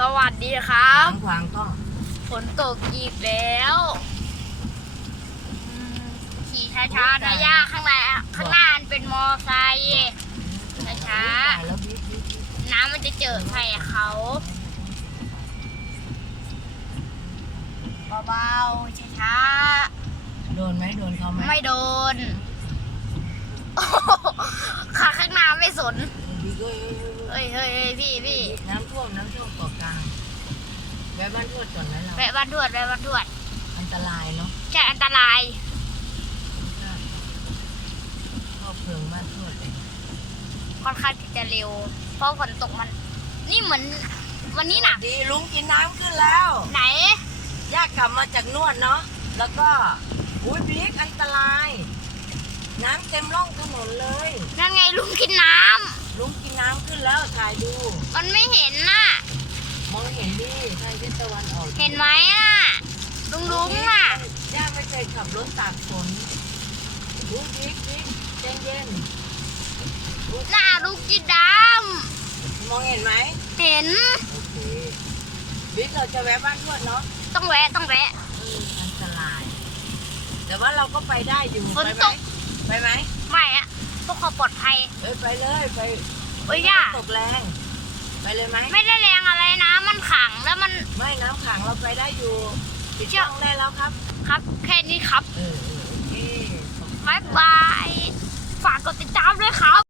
สวัสดีครัขบวางขวางกล้องฝนตกอีกแล้วอืมขี่ช้าๆนะย่าข้างในข้างหน้ามันเป็นมอไซค์ช้าๆตายแล้วบิ๊กบิ๊กบิ๊กน้ำมันจะเจอใส่เขาเบาๆช้าโดนไหมโดนเขาไหมๆไม่โดนโอ้โหขาข้างหน้าไม่สนบิ๊กเอ้ยเอ้ยเอ้ย เฮ้ยเฮ้ยเฮ้ยพี่พี่น้ำท่วมน้ำท่วมเกาะกลางแวะบ้านทวดก่อนไหมเราแวะบ้านทวดแวะบ้านทวด อันตรายเนาะใช่อันตรายครอบเพลิงบ้านทวดค่อนข้างที่จะเร็ว เพราะฝนตกมัน นี่เหมือน วันนี้หนักดีลุงกินน้ำขึ้นแล้ว ไหนย่ากลับมาจากนวดเนาะแล้วก็อุ้ยบิ๊กอันตราย น้ำเต็มร่องถนนเลย นั่นไงลุงกินน้ำายดู มันไม่เห็นน่ะ มองเห็นดิทางทิศตะวันออกเห็นไหมอะลุงลุงอะย่าไม่เคยขับรถตากฝนอุ้ยบิ๊กบิ๊กเย็นเย็นอุ๊ยหน้าลุงกินดมองเห็นไหมำเห็นโอเคบิ๊กเราจะแวะบ้านทวดเนาะ ต้องแวะต้องแวะเอออันตราย แต่ว่าเราก็ไปได้อยู่ฝนไปไหมตกไปไหม ไม่อะพวกเขาปลอดภัย เอ้ยไปเลยไป โอ้ยย่าตกแรง ไปเลยไหมไม่ได้แรงอะไรนะ มันขังแล้วมันไม่น้ำขังเราไปได้อยู่ปิดช่องได้แล้วครับครับ แค่นี้ครับเออเออโอเค บายบาย ฝากกดติดตามด้วยครับ